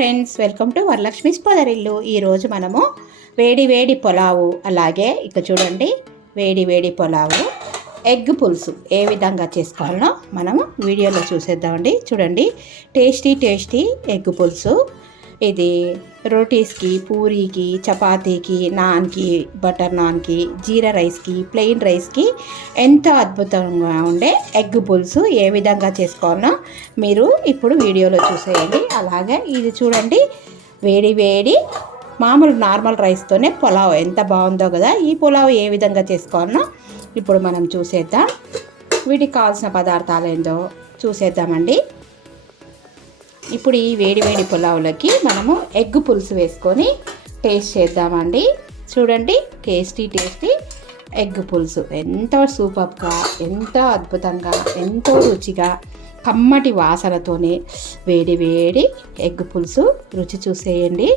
Friends welcome to Varalakshmi Podarillu ఈరోజు మనము వేడి వేడి పులావు అలాగే ఇక చూడండి వేడి వేడి పులావు ఎగ్ పులుసు ఏ విధంగా చేసుకోవాలనో మనము వీడియోలో చూసేద్దామండి. చూడండి టేస్టీ టేస్టీ ఎగ్ పులుసు. ఇది రోటీస్కి పూరీకి చపాతీకి నాన్కి బటర్ నాన్కి జీరా రైస్కి ప్లెయిన్ రైస్కి ఎంతో అద్భుతంగా ఉండే ఎగ్ పులుసు ఏ విధంగా చేసుకోవాలో మీరు ఇప్పుడు వీడియోలో చూసేయండి. అలాగే ఇది చూడండి వేడి వేడి మామూలు నార్మల్ రైస్తోనే పులావ్ ఎంత బాగుందో కదా ఈ పులావ్ ఏ విధంగా చేసుకోవాలో ఇప్పుడు మనం చూసేద్దాం. వీటికి కావాల్సిన పదార్థాలు ఏందో చూసేద్దామండి. ఇప్పుడు ఈ వేడివేడి పులావులకి మనము ఎగ్ పులుసు వేసుకొని టేస్ట్ చేద్దామండి. చూడండి టేస్టీ టేస్టీ ఎగ్ పులుసు. ఎంతో సూపర్గా ఎంతో అద్భుతంగా ఎంతో రుచిగా కమ్మటి వాసనతోనే వేడి వేడి ఎగ్ పులుసు రుచి చూసేయండి.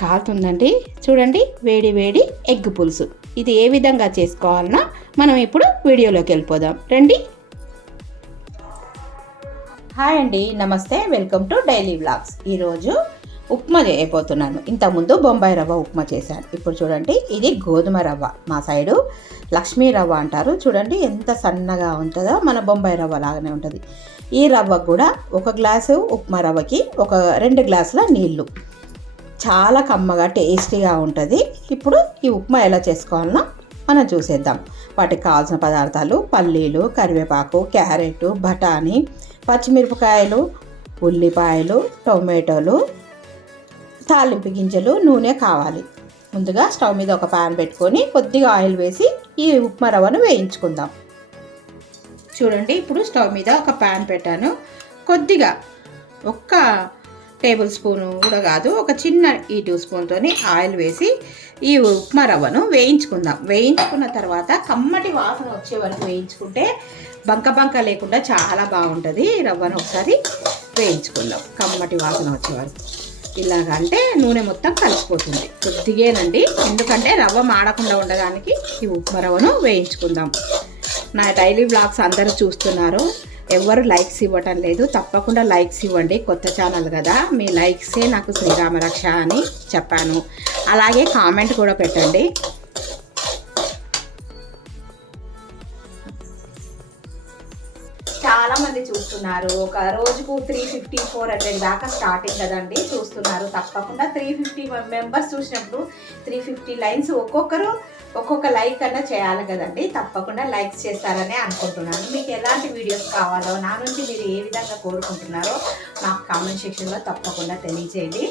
కాలుతుందండి. చూడండి వేడి వేడి ఎగ్ పులుసు. ఇది ఏ విధంగా చేసుకోవాలన్నా మనం ఇప్పుడు వీడియోలోకి వెళ్ళిపోదాం. రండి. హాయ్ అండి నమస్తే వెల్కమ్ టు డైలీ వ్లాగ్స్. ఈరోజు ఉప్మా చేయబోతున్నాను. ఇంతకుముందు బొంబాయి రవ్వ ఉప్మా చేశాను. ఇప్పుడు చూడండి ఇది గోధుమ రవ్వ. మా సైడు లక్ష్మీ రవ్వ అంటారు. చూడండి ఎంత సన్నగా ఉంటుందో మన బొంబాయి రవ్వ లాగానే ఉంటుంది. ఈ రవ్వ కూడా ఒక గ్లాసు ఉప్మా రవ్వకి ఒక రెండు గ్లాసుల నీళ్ళు చాలా కమ్మగా టేస్టీగా ఉంటుంది. ఇప్పుడు ఈ ఉప్మా ఎలా చేసుకోవాలనో మనం చూసేద్దాం. వాటికి కావాల్సిన పదార్థాలు పల్లీలు కరివేపాకు క్యారెట్ బఠానీ పచ్చిమిరపకాయలు ఉల్లిపాయలు టొమాటోలు తాలింపు గింజలు నూనె కావాలి. ముందుగా స్టవ్ మీద ఒక ప్యాన్ పెట్టుకొని కొద్దిగా ఆయిల్ వేసి ఈ ఉప్మా రవ్వను వేయించుకుందాం. చూడండి ఇప్పుడు స్టవ్ మీద ఒక ప్యాన్ పెట్టాను. కొద్దిగా ఒక్క టేబుల్ స్పూను కూడా కాదు ఒక చిన్న ఈ టూ స్పూన్తో ఆయిల్ వేసి ఈ ఉప్మా రవ్వను వేయించుకుందాం. వేయించుకున్న తర్వాత కమ్మటి వాసన వచ్చే వరకు వేయించుకుంటే బంక బంక లేకుండా చాలా బాగుంటుంది. రవ్వను ఒకసారి వేయించుకుందాం. కమ్మటి వాసన వచ్చే వరకు. ఇలాగంటే నూనె మొత్తం కలిసిపోతుంది. కొద్దిగేనండి. ఎందుకంటే రవ్వ మాడకుండా ఉండడానికి ఈ ఉప్మా రవ్వను వేయించుకుందాం. నా డైలీ బ్లాగ్స్ అందరూ చూస్తున్నారు. ఎవరు లైక్స్ ఇవ్వటం లేదు. తప్పకుండా లైక్స్ ఇవ్వండి. కొత్త ఛానల్ కదా. మీ లైక్సే నాకు శ్రీరామరక్ష అని చెప్పాను. అలాగే కామెంట్ కూడా పెట్టండి. చూస్తున్నారు. ఒక రోజుకు త్రీ ఫిఫ్టీ ఫోర్ హండ్రెడ్ దాకా స్టార్టింగ్ కదండి. చూస్తున్నారు. తప్పకుండా త్రీ ఫిఫ్టీ మెంబర్స్ చూసినప్పుడు త్రీ ఫిఫ్టీ లైన్స్ ఒక్కొక్కరు ఒక్కొక్క లైక్ అన్నా చేయాలి కదండి. తప్పకుండా లైక్స్ చేస్తారని అనుకుంటున్నాను. మీకు ఎలాంటి వీడియోస్ కావాలో నా నుంచి మీరు ఏ విధంగా కోరుకుంటున్నారో నాకు కామెంట్ సెక్షన్లో తప్పకుండా తెలియజేయండి.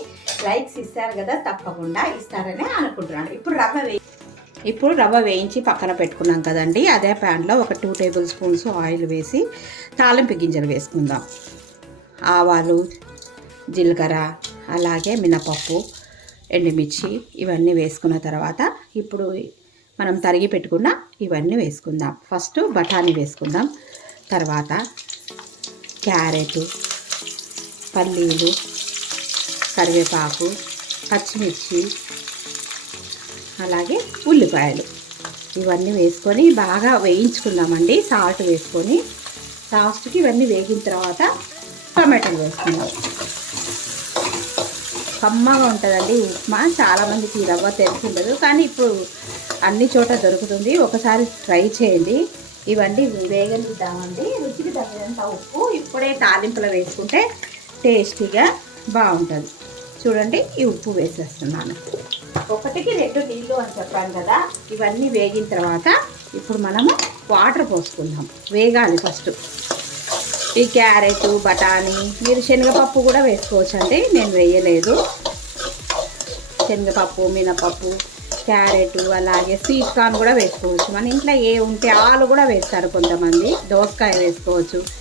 లైక్స్ ఇస్తారు కదా తప్పకుండా ఇస్తారని అనుకుంటున్నాను. ఇప్పుడు రవ్వ ఇప్పుడు రవ్వ వేయించి పక్కన పెట్టుకున్నాం కదండి. అదే ప్యాన్లో ఒక టూ టేబుల్ స్పూన్స్ ఆయిల్ వేసి తాలింపు గింజలు వేసుకుందాం. ఆవాలు జీలకర్ర అలాగే మినపప్పు ఎండుమిర్చి ఇవన్నీ వేసుకున్న తర్వాత ఇప్పుడు మనం తరిగి పెట్టుకున్న ఇవన్నీ వేసుకుందాం. ఫస్ట్ బఠానీ వేసుకుందాం. తర్వాత క్యారెట్ పల్లీలు కరివేపాకు పచ్చిమిర్చి అలాగే ఉల్లిపాయలు. ఇవన్నీ వేసుకొని బాగా వేయించుకుందామండి. సాల్ట్ వేసుకొని. లాస్ట్కి ఇవన్నీ వేగిన తర్వాత టమాటాలు వేసుకుందాం. కమ్మగా ఉంటుందండి ఉప్మా. చాలామందికి రవ్వ తెలిసిండదు కానీ ఇప్పుడు అన్ని చోట దొరుకుతుంది. ఒకసారి ట్రై చేయండి. ఇవన్నీ వేగనిద్దామండి. రుచికి తగినంత ఉప్పు. ఇప్పుడే తాలింపులో వేసుకుంటే టేస్టీగా బాగుంటుంది. చూడండి ఈ ఉప్పు వేసేస్తున్నాను. ఒకటికి రెండు నీళ్ళు అని చెప్పాను కదా ఇవన్నీ వేగిన తర్వాత ఇప్పుడు మనము వాటర్ పోసుకుందాం. వేగాలి ఫస్ట్. ఈ క్యారెట్ బఠానీ మీరు శనగపప్పు కూడా వేసుకోవచ్చు అండి నేను వేయలేదు. శనగపప్పు మినపప్పు క్యారెట్ అలాగే స్వీట్ కార్న్ కూడా వేసుకోవచ్చు. మన ఇంట్లో ఏ ఉంటే ఆలు కూడా వేస్తారు కొంతమంది. దోసకాయ వేసుకోవచ్చు.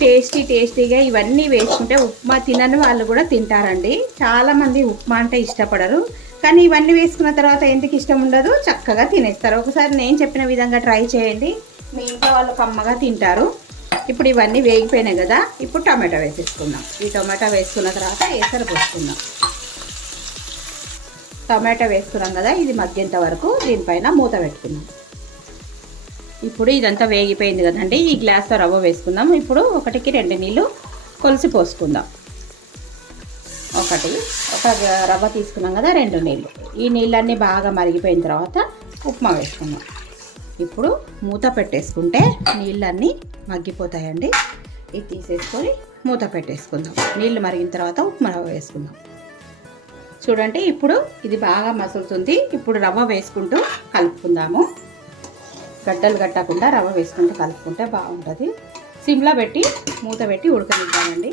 టేస్టీ టేస్టీగా ఇవన్నీ వేసుకుంటే ఉప్మా తినని వాళ్ళు కూడా తింటారండి. చాలామంది ఉప్మా అంటే ఇష్టపడరు. కానీ ఇవన్నీ వేసుకున్న తర్వాత ఎందుకు ఇష్టం ఉండదు? చక్కగా తినేస్తారు. ఒకసారి నేను చెప్పిన విధంగా ట్రై చేయండి. మీ ఇంట్లో వాళ్ళు కమ్మగా తింటారు. ఇప్పుడు ఇవన్నీ వేగిపోయినాయి కదా. ఇప్పుడు టమాటా వేసేసుకుందాం. ఈ టమాటా వేసుకున్న తర్వాత ఎసరు పోసుకుందాం. టమాటా వేసుకున్నాం కదా ఇది మగ్గేంత వరకు దీనిపైన మూత పెట్టుకుందాం. ఇప్పుడు ఇదంతా వేగిపోయింది కదండి. ఈ గ్లాస్తో రవ్వ వేసుకుందాం. ఇప్పుడు ఒకటికి రెండు నీళ్ళు కొలిసి పోసుకుందాం. ఒకటి ఒక రవ్వ తీసుకున్నాం కదా రెండు నీళ్ళు. ఈ నీళ్ళన్నీ బాగా మరిగిపోయిన తర్వాత ఉప్మా వేసుకుందాం. ఇప్పుడు మూత పెట్టేసుకుంటే నీళ్ళన్నీ మగ్గిపోతాయండి. ఇది తీసేసుకొని మూత పెట్టేసుకుందాం. నీళ్ళు మరిగిన తర్వాత ఉప్మా రవ్వ వేసుకుందాం. చూడండి ఇప్పుడు ఇది బాగా మసులుతుంది. ఇప్పుడు రవ్వ వేసుకుంటూ కలుపుకుందాము. గడ్డలు కట్టకుండా రవ్వ వేసుకుంటూ కలుపుకుంటే బాగుంటుంది. సిమ్లో పెట్టి మూత పెట్టి ఉడకనిద్దామండి.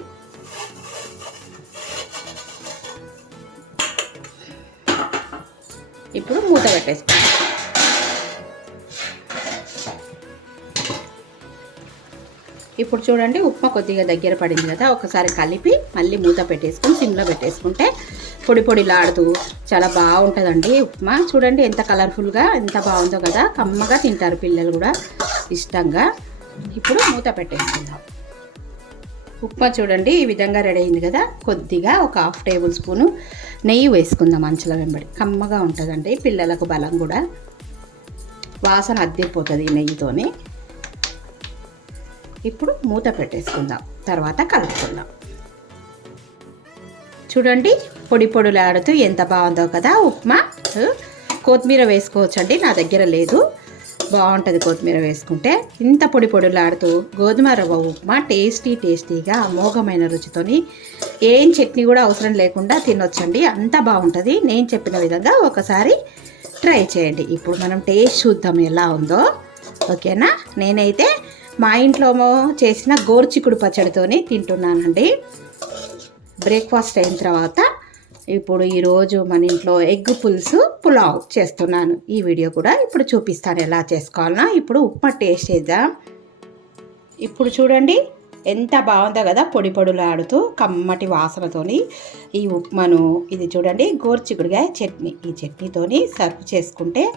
ఇప్పుడు మూత పెట్టేసుకుంటాం ఇప్పుడు చూడండి ఉప్మా కొద్దిగా దగ్గర పడింది కదా ఒకసారి కలిపి మళ్ళీ మూత పెట్టేసుకొని సిమ్లో పెట్టేసుకుంటే పొడి పొడిలాడుతూ చాలా బాగుంటుందండి. ఉప్మా చూడండి ఎంత కలర్ఫుల్గా ఎంత బాగుందో కదా. కమ్మగా తింటారు పిల్లలు కూడా ఇష్టంగా. ఇప్పుడు మూత పెట్టేసుకుందాం. ఉప్మా చూడండి ఈ విధంగా రెడీ అయింది కదా. కొద్దిగా ఒక హాఫ్ టేబుల్ స్పూను నెయ్యి వేసుకుందాం అంచుల వెంబడి. కమ్మగా ఉంటుందండి పిల్లలకు బలం కూడా. వాసన అద్దెపోతుంది ఈ నెయ్యితోని. ఇప్పుడు మూత పెట్టేసుకుందాం. తర్వాత కలుపుకుందాం. చూడండి పొడి పొడులాడుతూ ఎంత బాగుందో కదా ఉప్మా. కొత్తిమీర వేసుకోవచ్చండి నా దగ్గర లేదు. బాగుంటుంది కొత్తిమీర వేసుకుంటే. ఇంత పొడి పొడులాడుతూ గోధుమ రవ్వ ఉప్మా టేస్టీ టేస్టీగా అమోఘమైన రుచితోని ఏం చట్నీ కూడా అవసరం లేకుండా తినొచ్చండి అంత బాగుంటుంది. నేను చెప్పిన విధంగా ఒకసారి ట్రై చేయండి. ఇప్పుడు మనం టేస్ట్ చూద్దాం ఎలా ఉందో. ఓకేనా? నేనైతే మా ఇంట్లో చేసిన గోరుచిక్కుడు పచ్చడితోనే తింటున్నానండి. బ్రేక్ఫాస్ట్ అయిన తర్వాత ఇప్పుడు ఈరోజు మన ఇంట్లో ఎగ్ పులుసు పులావ్ చేస్తున్నాను. ఈ వీడియో కూడా ఇప్పుడు చూపిస్తాను ఎలా చేసుకోవాలన్నా. ఇప్పుడు ఉప్మా టేస్ట్ చేద్దాం. ఇప్పుడు చూడండి ఎంత బాగుందో కదా పొడి పొడులాడుతూ కమ్మటి వాసనతోని ఈ ఉప్మాను. ఇది చూడండి గోర్చిగుడిగాయ చట్నీ. ఈ చట్నీతోని సర్వ్ చేసుకుంటే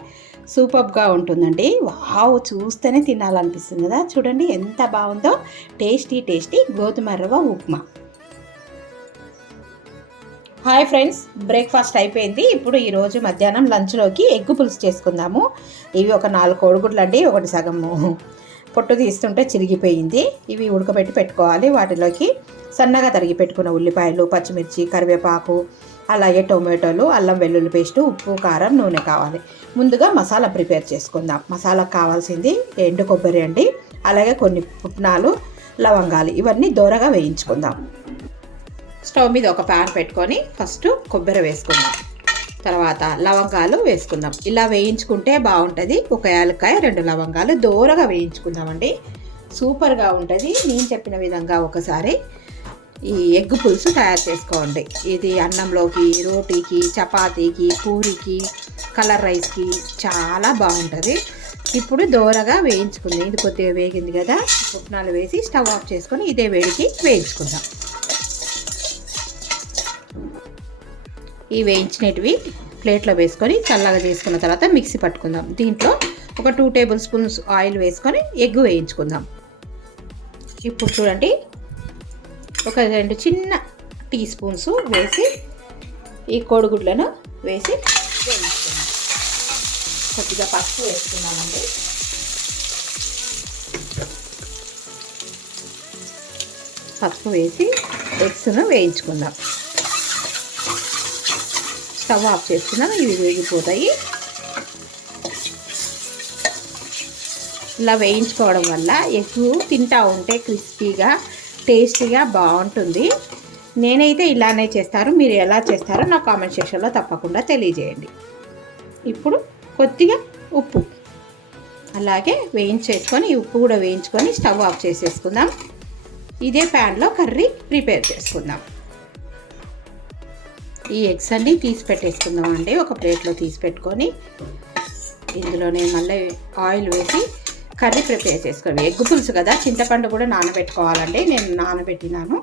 సూపర్గా ఉంటుందండి. వావ్ చూస్తేనే తినాలనిపిస్తుంది కదా. చూడండి ఎంత బాగుందో టేస్టీ టేస్టీ గోధుమ రవ్వ ఉప్మా. హాయ్ ఫ్రెండ్స్ బ్రేక్ఫాస్ట్ అయిపోయింది. ఇప్పుడు ఈరోజు మధ్యాహ్నం లంచ్లోకి ఎగ్గు పులుసు చేసుకుందాము. ఇవి ఒక నాలుగు కోడిగుడ్లు అండి ఒకటి సగము పొట్టు తీస్తుంటే చిరిగిపోయింది. ఇవి ఉడకబెట్టి పెట్టుకోవాలి. వాటిలోకి సన్నగా తరిగి పెట్టుకున్న ఉల్లిపాయలు పచ్చిమిర్చి కరివేపాకు అలాగే టొమాటోలు అల్లం వెల్లుల్లి పేస్టు ఉప్పు కారం నూనె కావాలి. ముందుగా మసాలా ప్రిపేర్ చేసుకుందాం. మసాలాకు కావాల్సింది ఎండు కొబ్బరి అండి అలాగే కొన్ని పుట్నాలు లవంగాలు. ఇవన్నీ దూరగా వేయించుకుందాం. స్టవ్ మీద ఒక ప్యాన్ పెట్టుకొని ఫస్ట్ కొబ్బరి వేసుకుందాం. తర్వాత లవంగాలు వేసుకుందాం. ఇలా వేయించుకుంటే బాగుంటుంది. ఒక యాలక్కాయ రెండు లవంగాలు దూరగా వేయించుకుందామండి. సూపర్గా ఉంటుంది. నేను చెప్పిన విధంగా ఒకసారి ఈ ఎగ్ పులుసు తయారు చేసుకోండి. ఇది అన్నంలోకి రోటీకి చపాతీకి పూరికి కలర్ రైస్కి చాలా బాగుంటుంది. ఇప్పుడు దోరగా వేయించుకుంది. ఇది కొద్దిగా వేగింది కదా. పుట్నాలు వేసి స్టవ్ ఆఫ్ చేసుకొని ఇదే వేడికి వేయించుకుందాం. ఈ వేయించినవి ప్లేట్లో వేసుకొని చల్లగా చేసుకున్న తర్వాత మిక్సీ పట్టుకుందాం. దీంట్లో ఒక టూ టేబుల్ స్పూన్స్ ఆయిల్ వేసుకొని ఎగ్ వేయించుకుందాం. ఇప్పుడు చూడండి ఒక రెండు చిన్న టీ స్పూన్స్ వేసి ఈ కోడిగుడ్లను వేసి వేయించుకుందాం. కొద్దిగా పసుపు వేసుకున్నామండి పసుపు వేసి ఎగ్స్ను వేయించుకుందాం. స్టవ్ ఆఫ్ చేసుకున్నాను ఇవి వేగిపోతాయి. ఇలా వేయించుకోవడం వల్ల ఎక్కువ తింటా ఉంటే క్రిస్పీగా టేస్టీగా బాగుంటుంది. నేనైతే ఇలానే చేస్తారు మీరు ఎలా చేస్తారో నా కామెంట్ సెక్షన్లో తప్పకుండా తెలియజేయండి. ఇప్పుడు కొద్దిగా ఉప్పు. అలాగే వేయించేసుకొని ఉప్పు కూడా వేయించుకొని స్టవ్ ఆఫ్ చేసేసుకుందాం. ఇదే ప్యాన్లో కర్రీ ప్రిపేర్ చేసుకుందాం. ఈ ఎగ్స్ అన్నీ తీసి పెట్టేసుకుందాం అండి ఒక ప్లేట్లో తీసి పెట్టుకొని ఇందులోనే మళ్ళీ ఆయిల్ వేసి కర్రీ ప్రిపేర్ చేసుకోండి. ఎగ్ పులుసు కదా చింతపండు కూడా నానబెట్టుకోవాలండి. నేను నానబెట్టినాను.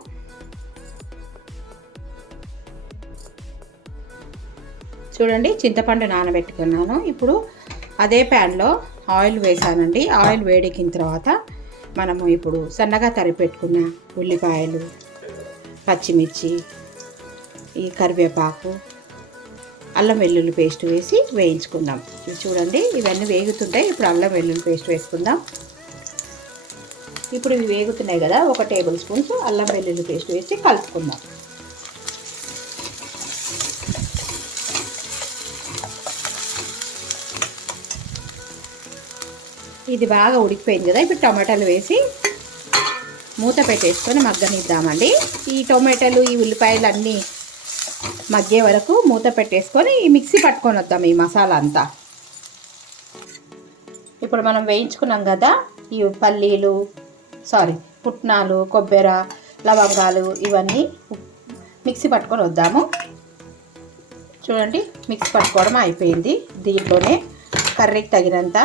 చూడండి చింతపండు నానబెట్టుకున్నాను. ఇప్పుడు అదే ప్యాన్లో ఆయిల్ వేసానండి. ఆయిల్ వేడెక్కిన తర్వాత మనము ఇప్పుడు సన్నగా తరిపెట్టుకున్న ఉల్లిపాయలు పచ్చిమిర్చి ఈ కరివేపాకు అల్లం వెల్లుల్లి పేస్ట్ వేసి వేయించుకుందాం. చూడండి ఇవన్నీ వేగుతుంటాయి ఇప్పుడు అల్లం వెల్లుల్లి పేస్ట్ వేసుకుందాం. ఇప్పుడు ఇవి వేగుతున్నాయి కదా ఒక టేబుల్ స్పూన్స్ అల్లం వెల్లుల్లి పేస్ట్ వేసి కలుపుకుందాం. ఇది బాగా ఉడికిపోయింది కదా ఇప్పుడు టమాటాలు వేసి మూత పెట్టేసుకొని మగ్గనిద్దామండి. ఈ టొమాటోలు ఈ ఉల్లిపాయలు అన్నీ మగ్గే వరకు మూత పెట్టేసుకొని ఈ మిక్సీ పట్టుకొని వద్దాం ఈ మసాలా అంతా. ఇప్పుడు మనం వేయించుకున్నాం కదా ఈ పల్లీలు సారీ పుట్నాలు కొబ్బెర లవంగాలు ఇవన్నీ మిక్సీ పట్టుకొని వద్దాము. చూడండి మిక్సీ పట్టుకోవడం అయిపోయింది. దీంట్లోనే కర్రీకి తగినంత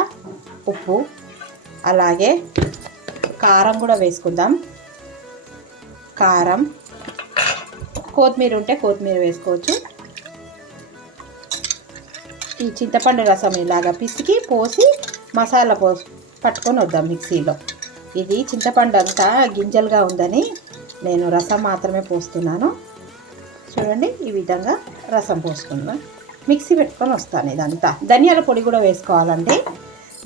ఉప్పు అలాగే కారం కూడా వేసుకుందాం. కారం కొత్తిమీర ఉంటే కొత్తిమీర వేసుకోవచ్చు. ఈ చింతపండు రసం ఇలాగా పిసికి పోసి మసాలా పో పట్టుకొని వద్దాం మిక్సీలో. ఇది చింతపండు అంతా గింజలుగా ఉందని నేను రసం మాత్రమే పోస్తున్నాను. చూడండి ఈ విధంగా రసం పోసుకుందాం. మిక్సీ పెట్టుకొని వస్తాను ఇదంతా. ధనియాల పొడి కూడా వేసుకోవాలండి.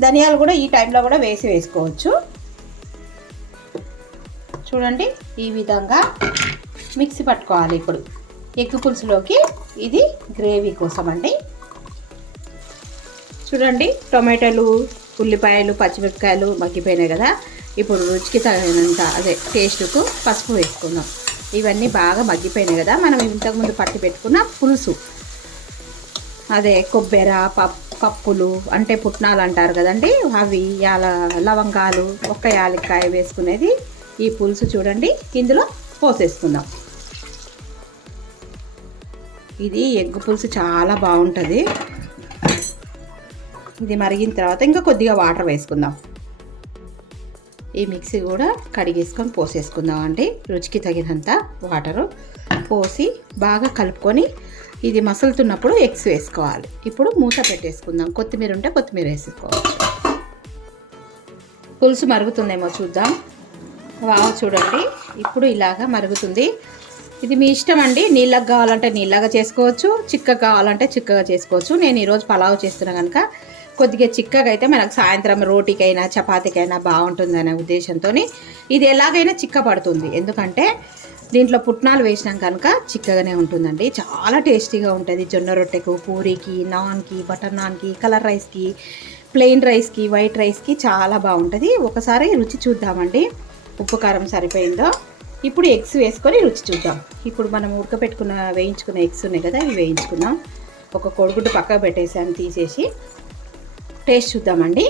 ధనియాలు కూడా ఈ టైంలో కూడా వేసి వేసుకోవచ్చు. చూడండి ఈ విధంగా మిక్సీ పట్టుకోవాలి ఇప్పుడు. ఎగ్ పులుసులోకి ఇది గ్రేవీ కోసం అండి. చూడండి టొమాటోలు ఉల్లిపాయలు పచ్చిమిరపకాయలు మగ్గిపోయినాయి కదా. ఇప్పుడు రుచికి తగినంత అదే టేస్ట్కు పసుపు వేసుకుందాం. ఇవన్నీ బాగా మగ్గిపోయినాయి కదా. మనం ఇంతకుముందు పట్టి పెట్టుకున్న పులుసు. అదే కొబ్బెర పప్ పప్పులు అంటే పుట్నాలు అంటారు కదండి. అవి యాల లవంగాలు ఒక్క యాలక్కాయ వేసుకునేది. ఈ పులుసు చూడండి ఇందులో పోసేసుకుందాం. ఇది ఎగ్ పులుసు చాలా బాగుంటుంది. ఇది మరిగిన తర్వాత ఇంకా కొద్దిగా వాటర్ వేసుకుందాం. ఈ మిక్సీ కూడా కడిగేసుకొని పోసేసుకుందాం అండి. రుచికి తగినంత వాటరు పోసి బాగా కలుపుకొని ఇది మసులుతున్నప్పుడు ఎగ్స్ వేసుకోవాలి. ఇప్పుడు మూత పెట్టేసుకుందాం. కొత్తిమీర ఉంటే కొత్తిమీర వేసుకోవచ్చు. పులుసు మరుగుతుందేమో చూద్దాం. వావ్ చూడండి. ఇప్పుడు ఇలాగా మరుగుతుంది. ఇది మీ ఇష్టం అండి నీళ్ళగా కావాలంటే నీళ్ళగా చేసుకోవచ్చు. చిక్కగా కావాలంటే చిక్కగా చేసుకోవచ్చు. నేను ఈరోజు పలావ్ చేస్తున్నా కనుక కొద్దిగా చిక్కగా అయితే మనకు సాయంత్రం రోటీకైనా చపాతీకైనా బాగుంటుందనే ఉద్దేశంతో ఇది ఎలాగైనా చిక్క పడుతుంది. ఎందుకంటే దీంట్లో పుట్నాలు వేసినాం కనుక చిక్కగానే ఉంటుందండి. చాలా టేస్టీగా ఉంటుంది. జొన్న రొట్టెకు పూరీకి నాన్కి బటర్ నాన్కి కలర్ రైస్కి ప్లెయిన్ రైస్కి వైట్ రైస్కి చాలా బాగుంటుంది. ఒకసారి రుచి చూద్దామండి. ఉప్పు కారం సరిపోయిందో? ఇప్పుడు ఎగ్స్ వేసుకొని రుచి చూద్దాం. ఇప్పుడు మనం ఉడకపెట్టుకున్న వేయించుకున్న ఎగ్స్ ఉన్నాయి కదా ఇవి వేయించుకుందాం. ఒక కొడుగుడ్డు పక్కకు పెట్టేసాను తీసేసి టేస్ట్ చూద్దామండి.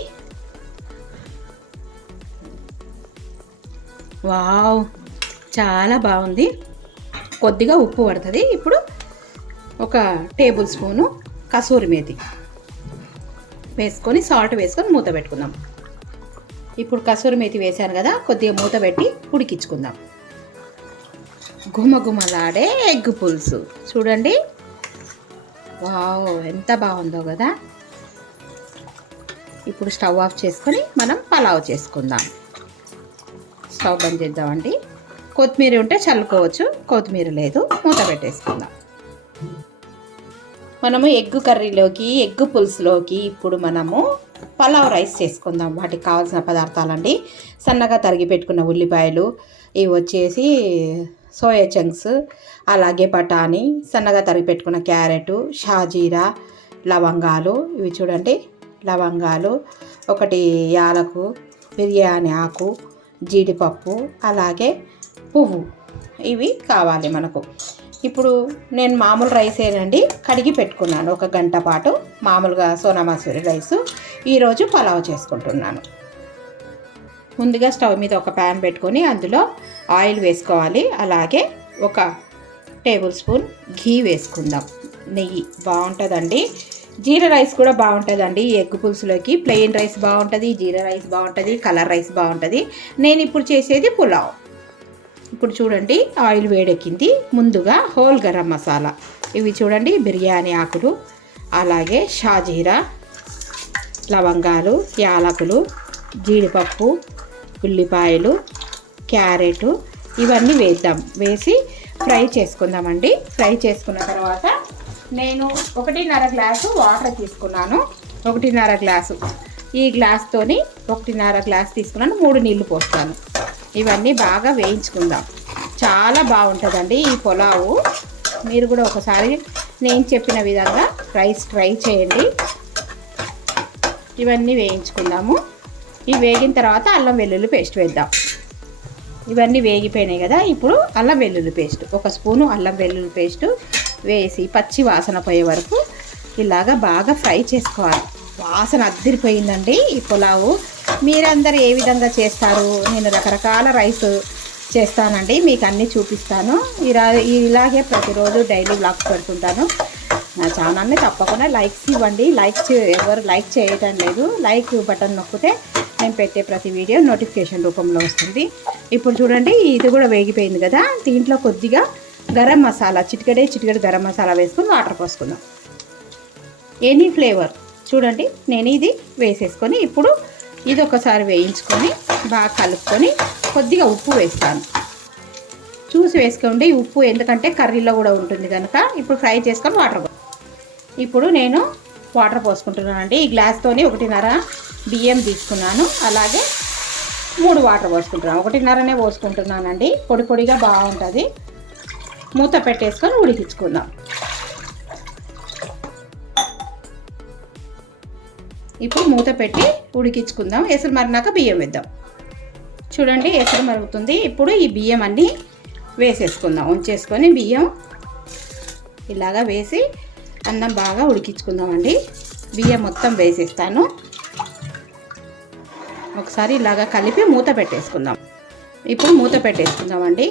వావ్! చాలా బాగుంది. కొద్దిగా ఉప్పు పడుతుంది. ఇప్పుడు ఒక టేబుల్ స్పూను కసూరి మేతి వేసుకొని సాల్ట్ వేసుకొని మూత పెట్టుకుందాం. ఇప్పుడు కసూరి మేతి వేసాను కదా కొద్దిగా మూత పెట్టి ఉడికించుకుందాం. గుమగుమలాడే ఎగ్ పులుసు. చూడండి. వావ్ ఎంత బాగుందో కదా. ఇప్పుడు స్టవ్ ఆఫ్ చేసుకొని మనం పలావ్ చేసుకుందాం. స్టవ్ బంద్ చేద్దామండి. కొత్తిమీర ఉంటే చల్లుకోవచ్చు కొత్తిమీర లేదు మూత పెట్టేసుకుందాం. మనము ఎగ్గు కర్రీలోకి ఎగ్ పులుసులోకి ఇప్పుడు మనము పలావ్ రైస్ చేసుకుందాం. వాటికి కావాల్సిన పదార్థాలండి. సన్నగా తరిగి పెట్టుకున్న ఉల్లిపాయలు ఇవి వచ్చేసి సోయా చంక్స్ అలాగే బఠానీ సన్నగా తరిగి పెట్టుకున్న క్యారెట్ షాజీరా లవంగాలు. ఇవి చూడండి. లవంగాలు ఒకటి యాలకు బిర్యానీ ఆకు జీడిపప్పు అలాగే పువ్వు. ఇవి కావాలి మనకు. ఇప్పుడు నేను మామూలు రైసేనండి కడిగి పెట్టుకున్నాను. ఒక గంట పాటు మామూలుగా సోనా మసూరి రైసు. ఈరోజు పలావ్ చేసుకుంటున్నాను. ముందుగా స్టవ్ మీద ఒక ప్యాన్ పెట్టుకొని అందులో ఆయిల్ వేసుకోవాలి. అలాగే ఒక టేబుల్ స్పూన్ ఘీ వేసుకుందాం. నెయ్యి బాగుంటుందండి. జీరా రైస్ కూడా బాగుంటుందండి. ఎగ్ పులుసులోకి ప్లెయిన్ రైస్ బాగుంటుంది జీరా రైస్ బాగుంటుంది కలర్ రైస్ బాగుంటుంది. నేను ఇప్పుడు చేసేది పులావ్. ఇప్పుడు చూడండి ఆయిల్ వేడెక్కింది. ముందుగా హోల్ గరం మసాలా. ఇవి చూడండి బిర్యానీ ఆకులు అలాగే షాజీరా లవంగాలు యాలకులు జీడిపప్పు ఉల్లిపాయలు క్యారెట్ ఇవన్నీ వేద్దాం. వేసి ఫ్రై చేసుకుందామండి. ఫ్రై చేసుకున్న తర్వాత నేను ఒకటిన్నర గ్లాసు వాటర్ తీసుకున్నాను. ఒకటిన్నర గ్లాసు. ఈ గ్లాస్తోని ఒకటిన్నర గ్లాస్ తీసుకున్నాను. మూడు నీళ్ళు పోస్తాను. ఇవన్నీ బాగా వేయించుకుందాం. చాలా బాగుంటుందండి ఈ పులావు. మీరు కూడా ఒకసారి నేను చెప్పిన విధంగా రైస్ ట్రై చేయండి. ఇవన్నీ వేయించుకుందాము. ఇవి వేగిన తర్వాత అల్లం వెల్లుల్లి పేస్ట్ వేద్దాం. ఇవన్నీ వేగిపోయినాయి కదా ఇప్పుడు అల్లం వెల్లుల్లి పేస్ట్. ఒక స్పూను అల్లం వెల్లుల్లి పేస్ట్ వేసి పచ్చి వాసన పోయే వరకు ఇలాగా బాగా ఫ్రై చేసుకోవాలి. వాసన అద్దరిపోయిందండి ఈ పులావు. మీరందరూ ఏ విధంగా చేస్తారు? నేను రకరకాల రైస్ చేస్తానండి మీకు అన్నీ చూపిస్తాను. ఇలా ఇలాగే ప్రతిరోజు డైలీ బ్లాగ్స్ పెడుతుంటాను. నా ఛానల్ని తప్పకుండా లైక్స్ ఇవ్వండి. లైక్ ఎవరు లైక్ చేయటం లేదు. లైక్ బటన్ నొక్కితే నేను పెట్టే ప్రతి వీడియో నోటిఫికేషన్ రూపంలో వస్తుంది. ఇప్పుడు చూడండి ఇది కూడా వేగిపోయింది కదా. దీంట్లో కొద్దిగా గరం మసాలా చిటికడే చిటికడ గరం మసాలా వేసుకుని వాటర్ పోసుకుందాం. Any flavour. చూడండి నేను ఇది వేసేసుకొని ఇప్పుడు ఇది ఒకసారి వేయించుకొని బాగా కలుపుకొని కొద్దిగా ఉప్పు వేస్తాను. చూసి వేసుకోండి. ఉప్పు ఎందుకంటే కర్రీలో కూడా ఉంటుంది కనుక. ఇప్పుడు ఫ్రై చేసుకొని వాటర్ ఇప్పుడు నేను వాటర్ పోసుకుంటున్నానండి. ఈ గ్లాస్తోని ఒకటిన్నర బియ్యం తీసుకున్నాను. అలాగే మూడు వాటర్ పోసుకుంటున్నాను. ఒకటిన్నరనే పోసుకుంటున్నానండి. పొడి పొడిగా బాగుంటుంది. మూత పెట్టేసుకొని ఉడికించుకుందాం. ఇప్పుడు మూత పెట్టి ఉడికించుకుందాం. ఎసరు మరినాక బియ్యం వేద్దాం. చూడండి ఎసరు మరుగుతుంది. ఇప్పుడు ఈ బియ్యం అన్నీ వేసేసుకుందాం. ఉంచేసుకొని బియ్యం ఇలాగా వేసి అన్నం బాగా ఉడికించుకుందామండి. బియ్యం మొత్తం వేసేస్తాను. ఒకసారి ఇలాగా కలిపి మూత పెట్టేసుకుందాం. ఇప్పుడు మూత పెట్టేసుకుందామండి.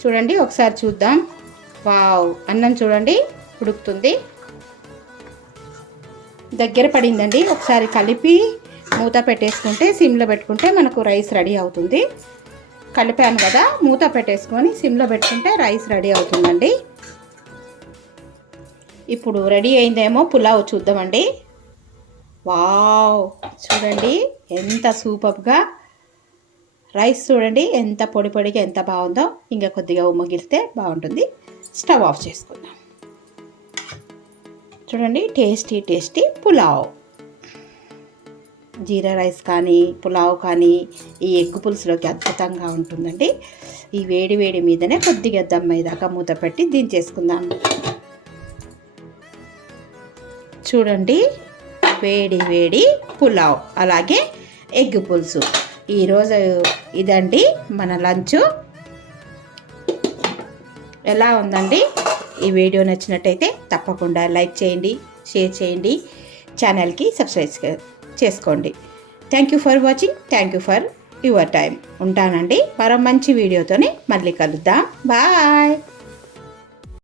చూడండి ఒకసారి చూద్దాం. వావ్ అన్నం చూడండి ఉడుకుతుంది. దగ్గర పడిందండి. ఒకసారి కలిపి మూత పెట్టేసుకుంటే సిమ్లో పెట్టుకుంటే మనకు రైస్ రెడీ అవుతుంది. కలిపాను కదా మూత పెట్టేసుకొని సిమ్లో పెట్టుకుంటే రైస్ రెడీ అవుతుందండి. ఇప్పుడు రెడీ అయిందేమో పులావ్ చూద్దామండి. వావ్ చూడండి ఎంత సూపర్గా. రైస్ చూడండి ఎంత పొడి పొడిగా ఎంత బాగుందో. ఇంకా కొద్దిగా ఉమ్మగిలితే బాగుంటుంది. స్టవ్ ఆఫ్ చేసుకుందాం. చూడండి tasty tasty pulao. Jeera rice కానీ పులావ్ కానీ ఈ ఎగ్ పులుసులోకి అద్భుతంగా ఉంటుందండి. ఈ వేడి వేడి మీదనే కొద్దిగా దమ్మయ్యేదాకా మూత పెట్టి దించేసుకుందాం. చూడండి. వేడి వేడి పులావ్. అలాగే ఎగ్ పులుసు. ఈరోజు ఇదండి మన లంచ్. ఎలా ఉందండి? ఈ వీడియో నచ్చినట్టయితే తప్పకుండా లైక్ చేయండి షేర్ చేయండి ఛానల్కి సబ్స్క్రైబ్ చేసుకోండి. Thank you for watching thank you for your time ఉంటానండి. మరో మంచి వీడియోతోనే మళ్ళీ కలుద్దాం. బాయ్!